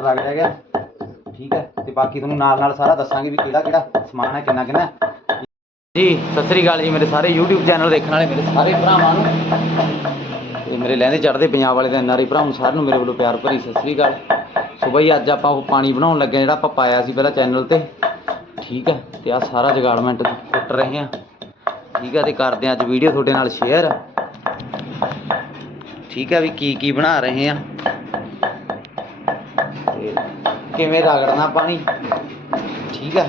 ਰਗੜਿਆ ਗਿਆ ਠੀਕ ਹੈ, ਤੇ ਬਾਕੀ ਤੁਹਾਨੂੰ ਨਾਲ ਨਾਲ ਸਾਰਾ ਦੱਸਾਂਗੇ ਵੀ ਕਿਹੜਾ ਕਿਹੜਾ ਸਮਾਨ ਹੈ, ਕਿੰਨਾ ਕਿੰਨਾ ਜੀ, ਸਤਿ ਸ੍ਰੀ ਅਕਾਲ ਜੀ, ਮੇਰੇ ਸਾਰੇ YouTube ਚੈਨਲ ਦੇਖਣ ਵਾਲੇ, ਮੇਰੇ ਸਾਰੇ ਭਰਾਵਾਂ ਨੂੰ। ਤੇ ਮੇਰੇ ਲਹਿੰਦੇ ਚੜ੍ਹਦੇ ਪੰਜਾਬ ਵਾਲੇ ਦੇ ਐਨਆਰਆਈ ਭਰਾਵਾਂ ਨੂੰ ਸਾਰਿਆਂ ਨੂੰ ਮੇਰੇ ਵੱਲੋਂ ਪਿਆਰ ਭਰੀ ਸਤਿ ਸ੍ਰੀ ਅਕਾਲ। ਸੋ ਬਈ, ਅੱਜ ਆਪਾਂ ਉਹ ਪਾਣੀ ਬਣਾਉਣ ਲੱਗੇ ਜਿਹੜਾ ਆਪਾਂ ਪਾਇਆ ਸੀ ਪਹਿਲਾਂ ਚੈਨਲ ਤੇ। ਠੀਕ ਹੈ, ਤੇ ਆ ਸਾਰਾ ਜਗਾੜਮੈਂਟ ਫੁੱਟ ਰਹੇ ਹਾਂ। ਠੀਕ ਹੈ, ਤੇ ਕਰਦੇ ਹਾਂ ਅੱਜ ਵੀਡੀਓ ਤੁਹਾਡੇ ਨਾਲ ਸ਼ੇਅਰ ਠੀਕ ਹੈ, ਵੀ ਕੀ ਕੀ ਬਣਾ ਰਹੇ ਹਾਂ। ਕਿਵੇਂ ਰਗੜਨਾ ਪਾਣੀ? ਠੀਕ ਆ।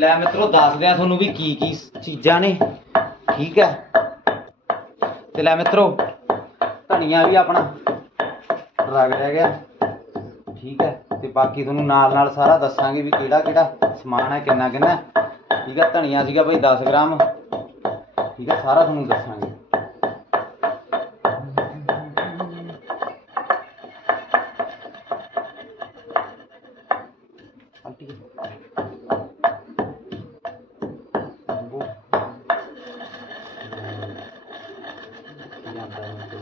ਲੈ ਮਿੱਤਰੋ, ਦੱਸਦੇ ਆ ਤੁਹਾਨੂੰ ਵੀ ਕੀ ਕੀ ਚੀਜ਼ਾਂ ਨੇ। ਠੀਕ ਹੈ? ਤੇ ਲੈ ਮਿੱਤਰੋ, ਧਨੀਆ ਵੀ ਆਪਣਾ ਰਗੜਿਆ ਗਿਆ। ਠੀਕ ਹੈ? ਤੇ ਬਾਕੀ ਤੁਹਾਨੂੰ ਨਾਲ ਨਾਲ ਸਾਰਾ ਦੱਸਾਂਗੇ ਵੀ ਕਿਹੜਾ ਕਿਹੜਾ ਸਮਾਨ ਹੈ, ਕਿੰਨਾ ਕਿੰਨਾ ਠੀਕ ਹੈ? ਧਨੀਆ ਸੀਗਾ ਭਾਈ 10 ਗ੍ਰਾਮ। ਠੀਕ ਹੈ? ਸਾਰਾ ਤੁਹਾਨੂੰ ਦੱਸਾਂਗੇ ਆਂਟੀ ਉਹ ਜਾਂਦਾ ਹੈ ਕੋਈ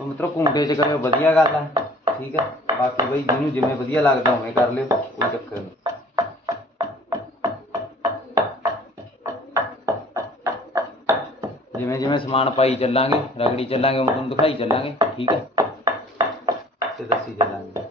ਤੋ ਮਿੱਤਰੋ ਘੁੰਮਦੇ ਚ ਕਰਿਓ ਵਧੀਆ ਗੱਲ ਹੈ ਠੀਕ ਹੈ ਬਾਕੀ ਬਈ ਜਿਹਨੂੰ ਜਿਵੇਂ ਵਧੀਆ ਲੱਗਦਾ ਉਵੇਂ ਕਰ ਲਿਓ ਕੋਈ ਚੱਕਰ ਨਹੀਂ ਜਿਵੇਂ ਜਿਵੇਂ ਸਮਾਨ ਪਾਈ ਚੱਲਾਂਗੇ ਰਗੜੀ ਚੱਲਾਂਗੇ ਉਹ ਤੁਹਾਨੂੰ ਦਿਖਾਈ ਚੱਲਾਂਗੇ ਠੀਕ ਹੈ ਤੇ ਦੱਸੀ ਚੱਲਾਂਗੇ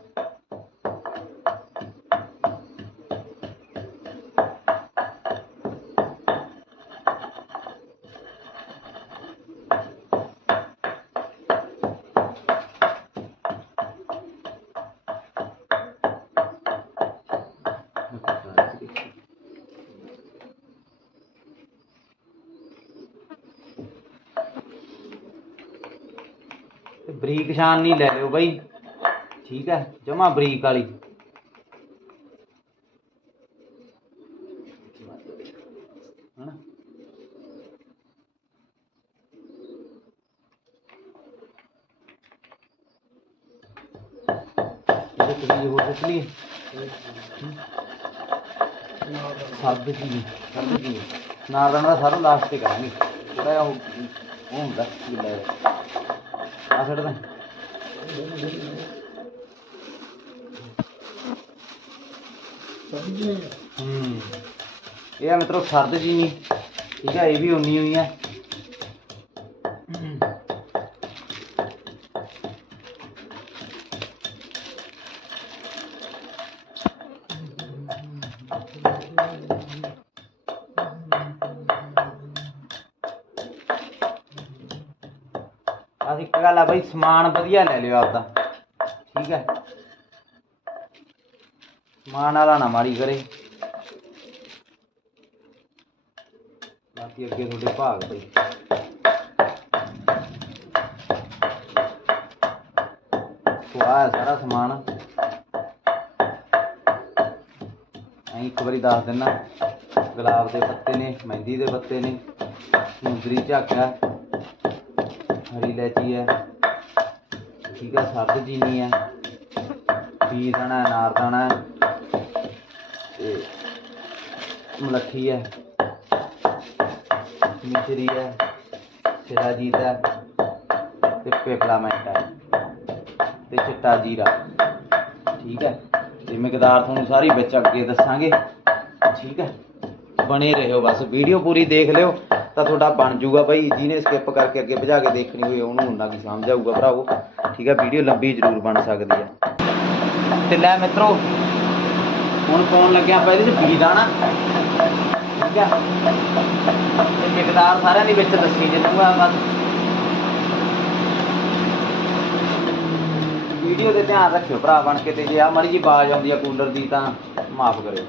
ਤੇ ਬਰੀਕ ਸ਼ਾਨ ਨਹੀਂ ਲੈ ਲਿਓ ਬਾਈ। ਠੀਕ ਹੈ, ਜਮਾ ਬਰੀਕ ਵਾਲੀ। ਹਨਾ? ਇਹ ਤੁਸੀਂ ਹੋ ਸਕਦੀ ਸਰਦ ਕੀ ਸਰਦ ਕੀ ਨਾਰਦਾਨਾ ਦਾ ਸਾਰਾ ਲਾਸਟ ਤੇ ਕਰਾਂਗੇ। ਥੋੜਾ ਜਿਹਾ ਉਹ ਉਹ ਹੁੰਦਾ ਗਿੱਲਾ ਜਿਹਾ ਆ ਛੱਡਦਾ ਹੂੰ। ਇਹ ਆ ਮਿੱਤਰੋ ਸਰਦ ਜੀ ਨਹੀਂ ਠੀਕ ਹੈ ਇਹ ਵੀ ਉਨੀ ਹੋਈ ਹੈ ਆਹ ਇੱਕ ਗੱਲ ਆ ਬਈ, ਸਮਾਨ ਵਧੀਆ ਲੈ ਲਿਓ ਆਪਦਾ। ਠੀਕ ਹੈ। ਸਮਾਨ ਵਾਲਾ ਨਾ ਮਾਰੀ ਕਰੇ। ਬਾਕੀ ਅੱਗੇ ਤੁਹਾਡੇ ਭਾਗ ਬਈ। ਸੋ ਸਾਰਾ ਸਮਾਨ। ਐਂ ਇੱਕ ਵਾਰੀ ਦੱਸ ਦਿੰਨਾ। ਗੁਲਾਬ ਦੇ ਪੱਤੇ ਨੇ, ਮਹਿੰਦੀ ਦੇ ਪੱਤੇ ਨੇ, ਮੁੰਦਰੀ ਝਾਕਾ। ਹਰੀ ਇਲਾਇਚੀ ਹੈ। ਠੀਕ ਹੈ ਸਰਦ ਚੀਨੀ ਹੈ। ਪੀ ਦਾਣਾ ਅਨਾਰ ਦਾਣਾ ਹੈ। ਤੇ ਮਲੱਠੀ ਹੈ। ਮਿਸ਼ਰੀ ਹੈ। ਸ਼ਿਲਾਜੀਤ ਹੈ। ਤੇ ਪੇਪਲਾਮੈਂਟ ਹੈ। ਤੇ ਚਿੱਟਾ ਜੀਰਾ। ਠੀਕ ਹੈ। ਤੇ ਮਿਕਦਾਰ ਤੁਹਾਨੂੰ ਸਾਰੀ ਵਿੱਚ ਅੱਗੇ ਦੱਸਾਂਗੇ। ਠੀਕ ਹੈ। ਬਣੇ ਰਹੋ ਬਸ। ਵੀਡੀਓ ਪੂਰੀ ਦੇਖ ਲਿਓ। ਤਾਂ ਤੁਹਾਡਾ ਬਣ ਜਾਊਗਾ ਭਾਈ ਜਿਹਨੇ ਸਕਿਪ ਕਰਕੇ ਅੱਗੇ ਭਜਾ ਕੇ ਦੇਖਣੀ ਹੋਏ, ਉਹਨੂੰ ਉਹਨਾਂ ਕੀ ਸਮਝ ਆਊਗਾ ਭਰਾਵੋ। ਠੀਕ ਹੈ ਵੀਡੀਓ ਲੰਬੀ ਜ਼ਰੂਰ ਬਣ ਸਕਦੀ ਹੈ ਤੇ ਲੈ ਮਿੱਤਰੋ, ਹੁਣ ਪਾਉਣ ਲੱਗਿਆ ਆਪਾਂ ਇਹਦੇ ਚ ਬੀ ਦਾਣਾ ਠੀਕ ਹੈ ਤੇ ਮਿਕਦਾਰ ਸਾਰਿਆਂ ਦੇ ਵਿੱਚ ਦੱਸੀ ਜਿੰਨੂਗਾ ਬਸ। ਵੀਡੀਓ ਤੇ ਧਿਆਨ ਰੱਖਿਓ ਭਰਾ ਬਣ ਕੇ, ਤੇ ਜੇ ਆ ਮਾੜੀ ਜੀ ਆਵਾਜ਼ ਆਉਂਦੀ ਆ ਕੂਲਰ ਦੀ ਤਾਂ ਮਾਫ ਕਰਿਓ।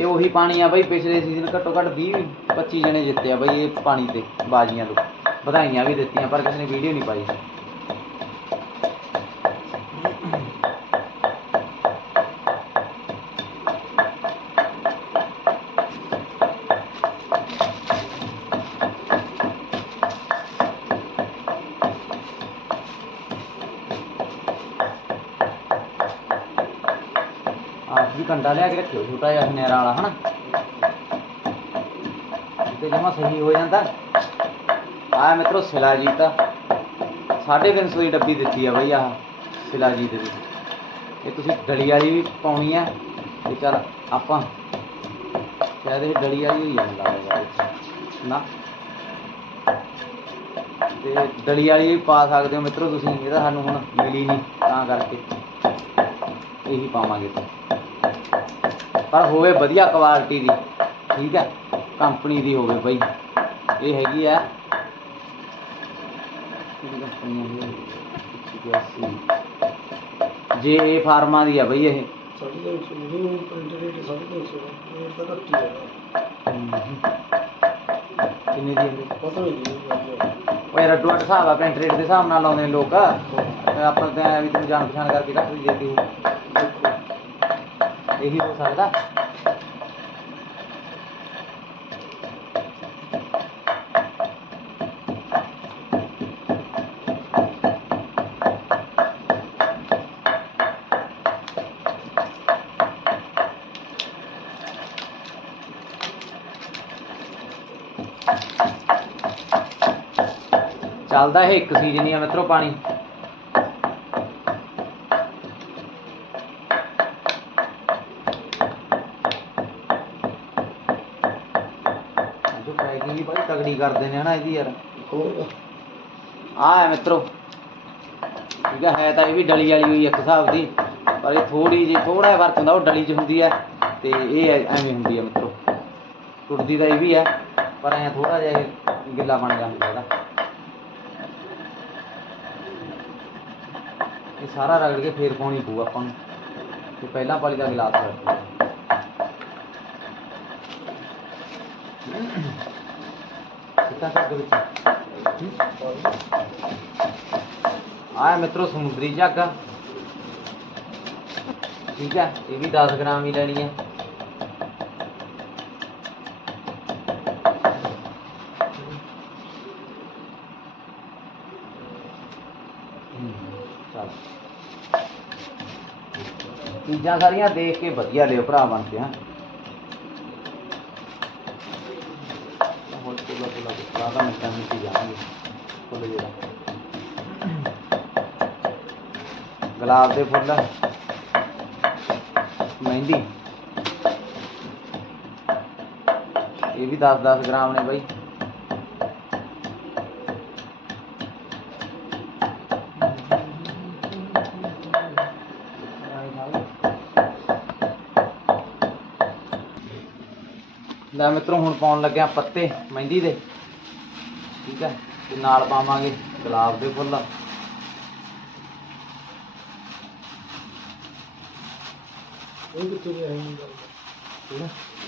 ਇਹ ਉਹੀ ਪਾਣੀ ਆ ਬਈ, ਪਿਛਲੇ ਸੀਜ਼ਨ ਘੱਟੋ ਘੱਟ 20 25 ਜਣੇ ਜਿੱਤੇ ਆ ਬਈ ਇਹ ਪਾਣੀ ਤੇ ਬਾਜ਼ੀਆਂ ਤੋਂ। ਵਧਾਈਆਂ ਵੀ ਦਿੱਤੀਆਂ, ਪਰ ਕਿਸੇ ਨੇ ਵੀਡੀਓ ਨਹੀਂ ਪਾਈ। ਸੀ ਵੀ ਕੰਡਾ ਲਿਆ ਕੇ ਰੱਖਿਓ, ਛੋਟਾ ਜਿਹਾ ਹਨੇਰਾ ਵਾਲਾ, ਹਨਾ? ਤੇ ਜਮਾ ਸਹੀ ਹੋ ਜਾਂਦਾ। ਆ ਮਿੱਤਰੋ, ਸਿਲਾਜੀਤ ਆ। ਸਾਢੇ ਤਿੰਨ ਸੌ ਦੀ ਡੱਬੀ ਦਿੱਤੀ ਆ ਬਈ ਆਹ ਸਿਲਾਜੀਤ ਦੀ। ਇਹ ਤੁਸੀਂ ਡਲੀ ਵਾਲੀ ਵੀ ਪਾਉਣੀ ਆ। ਤੇ ਚੱਲ ਆਪਾਂ ਸ਼ਾਇਦ ਇਹ ਡਲੀ ਵਾਲੀ ਹੋਈ ਆ ਹੈ ਨਾ। ਤੇ ਡਲੀ ਵਾਲੀ ਵੀ ਪਾ ਸਕਦੇ ਹੋ ਮਿੱਤਰੋ ਤੁਸੀਂ ਇਹਦਾ ਸਾਨੂੰ ਹੁਣ ਮਿਲੀ ਨਹੀਂ ਤਾਂ ਕਰਕੇ। ਇਹੀ ਪਾਵਾਂਗੇ। ਤਾਂ ਪਰ ਹੋਵੇ ਵਧੀਆ ਕੁਆਲਿਟੀ ਦੀ ਠੀਕ ਹੈ? ਕੰਪਨੀ ਦੀ ਹੋਵੇ ਬਈ। ਇਹ ਹੈਗੀ ਆ ਜੇ ਇਹ ਫਾਰਮਾਂ ਦੀ ਆ ਬਈ ਇਹ। ਦਾ ਕਿੰਨੇ ਦੀ ਪਤਾ ਨਹੀਂ ਉਹ ਯਾਰ ਅੱਡੋ ਹਿਸਾਬ ਆ ਪ੍ਰਿੰਟ ਰੇਟ ਦੇ ਹਿਸਾਬ ਨਾਲ ਲਾਉਂਦੇ ਨੇ ਲੋਕ। ਆਪਾਂ ਤਾਂ ਵੀ ਤੂੰ ਜਾਣ ਪਛਾਣ ਕਰਕੇ ਰੱਖ ਲਈ ਦੇਤੀ ਹੋ ਇਹੀ ਹੋ ਸਕਦਾ। ਚੱਲਦਾ ਇਹ ਇੱਕ ਸੀਜ਼ਨ ਹੀ ਆ ਮਿੱਤਰੋ ਪਾਣੀ ਜੋ ਪੈਕਿੰਗ ਵੀ ਕਰਦੇ ਨੇ ਹਨਾ ਇਹਦੀ ਯਾਰ। ਹੋਰ ਆ ਹੈ ਮਿੱਤਰੋ। ਠੀਕ ਹੈ ਹੈ ਤਾਂ ਇਹ ਵੀ ਡਲੀ ਵਾਲੀ ਹੋਈ ਇੱਕ ਹਿਸਾਬ ਦੀ। ਪਰ ਇਹ ਥੋੜੀ ਜਿਹੀ ਥੋੜਾ ਜਿਹਾ ਫ਼ਰਕ ਹੁੰਦਾ, ਉਹ ਡਲੀ 'ਚ ਹੁੰਦੀ ਹੈ ਤੇ ਇਹ ਐਵੇਂ ਹੁੰਦੀ ਹੈ ਮਿੱਤਰੋ। ਟੁੱਟਦੀ ਤਾਂ ਇਹ ਵੀ ਹੈ, ਪਰ ਐ ਥੋੜਾ ਜਿਹਾ ਗਿੱਲਾ ਬਣ ਜਾਂਦਾ ਇਹਦਾ। ਇਹ ਸਾਰਾ ਰਗੜ ਕੇ ਫੇਰ ਪਾਉਣੀ ਪਊ ਆਪਾਂ ਨੂੰ। ਤੇ ਪਹਿਲਾਂ ਪਾਲੀ ਦਾ ਗਲਾਸ ਰੱਖੋ ਕਿੱਦਾਂ ਕਰ ਵਿੱਚ ਆਹ ਮਿੱਤਰੋ ਸਮੁੰਦਰੀ ਝੱਗ ਠੀਕ ਹੈ ਇਹ ਵੀ 10 ਗ੍ਰਾਮ ਹੀ ਲੈਣੀ ਹੈ ਹਮ, ਚੱਲ ਚੀਜ਼ਾਂ ਸਾਰੀਆਂ ਦੇਖ ਕੇ ਵਧੀਆ ਲਿਓ ਭਰਾ ਬਣ ਕੇ ਹਾਂ ਹੋਰ ਕੋਲਾ ਕੋਲਾ ਜ਼ਿਆਦਾ ਮਿੰਟਾਂ ਵਿੱਚ ਫੁੱਲ ਜਿਹੜਾ ਗੁਲਾਬ ਦੇ ਫੁੱਲ। ਮਹਿੰਦੀ। ਇਹ ਵੀ 10 10 ਗ੍ਰਾਮ ਨੇ ਬਾਈ। ਲੈ ਮਿੱਤਰੋ ਹੁਣ ਪਾਉਣ ਲੱਗਿਆ ਪੱਤੇ ਮਹਿੰਦੀ ਦੇ। ਠੀਕ ਹੈ ਤੇ ਨਾਲ ਪਾਵਾਂਗੇ ਗੁਲਾਬ ਦੇ ਫੁੱਲ। ਕਿੱਥੇ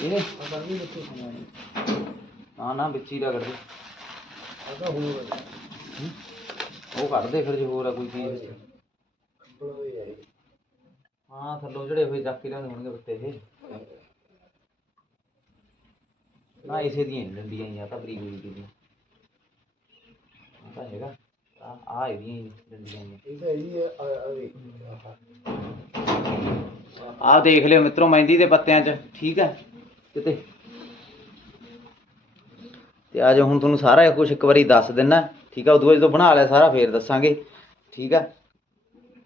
ਇਹ ਪਤਾ ਨਹੀਂ ਕਿੱਥੇ ਨਾ ਨਾ ਵਿੱਚ ਹੀ ਰਗੜ ਦੇ। ਉਹ ਕੱਢ ਦੇ ਫਿਰ ਜੇ ਹੋਰ ਆ ਕੋਈ ਚੀਜ਼ ਹੈ ਥੱਲੋਂ ਜਿਹੜੇ ਹੋਏ ਚੱਕ ਕੇ ਲਿਆਉਂਦੇ ਹੋਣਗੇ ਪੱਤੇ ਇਹ। ਨਾ ਇਸੇ ਦੀਆਂ ਨਹੀਂ ਡੰਡੀਆਂ ਹੀ ਆ ਤਾਂ ਬਰੀਕ ਬਰੀਕ ਦੀਆਂ। ਆਹ ਤਾਂ ਹੈਗਾ ਆ ਆ ਇਹਦੀਆਂ ਹੀ ਡੰਡੀਆਂ ਇਹ ਤਾਂ ਇਹੀ ਆ ਆ ਵੇ ਆਹ। ਦੇਖ ਲਿਓ ਮਿੱਤਰੋ ਮਹਿੰਦੀ ਦੇ ਪੱਤਿਆਂ 'ਚ ਠੀਕ ਹੈ? ਕਿਤੇ? ਤੇ ਆ ਜਾ ਹੁਣ ਤੁਹਾਨੂੰ ਸਾਰਾ ਕੁਝ ਇੱਕ ਵਾਰੀ ਦੱਸ ਦਿੰਨਾ ਠੀਕ ਆ ਉਦੋਂ ਬਾਅਦ ਜਦੋਂ ਬਣਾ ਲਿਆ ਸਾਰਾ ਫੇਰ ਦੱਸਾਂਗੇ ਠੀਕ ਆ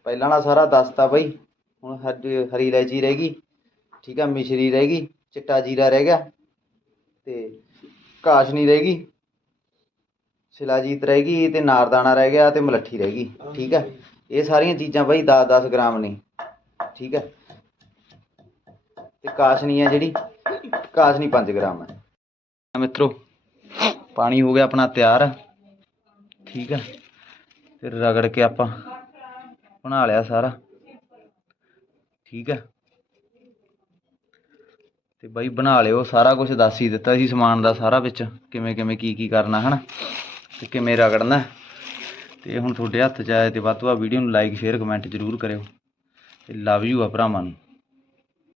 ਪਹਿਲਾਂ ਵਾਲਾ ਸਾਰਾ ਦੱਸਤਾ ਬਈ ਹੁਣ ਹਰੀ ਹਰੀ ਇਲਾਇਚੀ ਰਹਿ ਗਈ ਠੀਕ ਆ ਮਿਸ਼ਰੀ ਰਹਿ ਗਈ ਚਿੱਟਾ ਜੀਰਾ ਰਹਿ ਗਿਆ ਤੇ ਕਾਸ਼ਨੀ ਰਹਿ ਗਈ। ਸ਼ਿਲਾਜੀਤ ਰਹਿ ਗਈ ਤੇ ਨਾਰਦਾਣਾ ਰਹਿ ਗਿਆ ਤੇ ਮਲੱਠੀ ਰਹਿ ਗਈ, ਠੀਕ ਹੈ? ਇਹ ਸਾਰੀਆਂ ਚੀਜ਼ਾਂ ਬਾਈ 10 10 ਗ੍ਰਾਮ ਨੇ, ਠੀਕ ਹੈ? ਤੇ ਕਾਸ਼ਨੀ ਹੈ ਜਿਹੜੀ ਕਾਸ਼ਨੀ 5 ਗ੍ਰਾਮ ਹੈ। ਮਿੱਤਰੋ, ਪਾਣੀ ਹੋ ਗਿਆ ਆਪਣਾ ਤਿਆਰ, ਠੀਕ ਹੈ? ਫਿਰ ਰਗੜ ਕੇ ਆਪਾਂ ਬਣਾ ਲਿਆ ਸਾਰਾ, ਠੀਕ ਹੈ? ਤੇ ਬਈ ਬਣਾ ਲਿਓ, ਸਾਰਾ ਕੁਝ ਦੱਸ ਹੀ ਦਿੱਤਾ ਸੀ ਸਮਾਨ ਦਾ ਸਾਰਾ ਵਿੱਚ, ਕਿਵੇਂ ਕਿਵੇਂ, ਕੀ ਕੀ ਕਰਨਾ, ਹਨਾ? ਤੇ ਕਿਵੇਂ ਰਗੜਨਾ? ਤੇ ਹੁਣ ਤੁਹਾਡੇ ਹੱਥ 'ਚ ਆਇਆ ਤੇ ਵੱਧ ਤੋਂ ਵੱਧ ਵੀਡੀਓ ਨੂੰ ਲਾਈਕ ਸ਼ੇਅਰ ਕਮੈਂਟ ਜ਼ਰੂਰ ਕਰਿਓ। ਤੇ ਲਵ ਯੂ ਆ ਭਰਾਵਾਂ ਨੂੰ।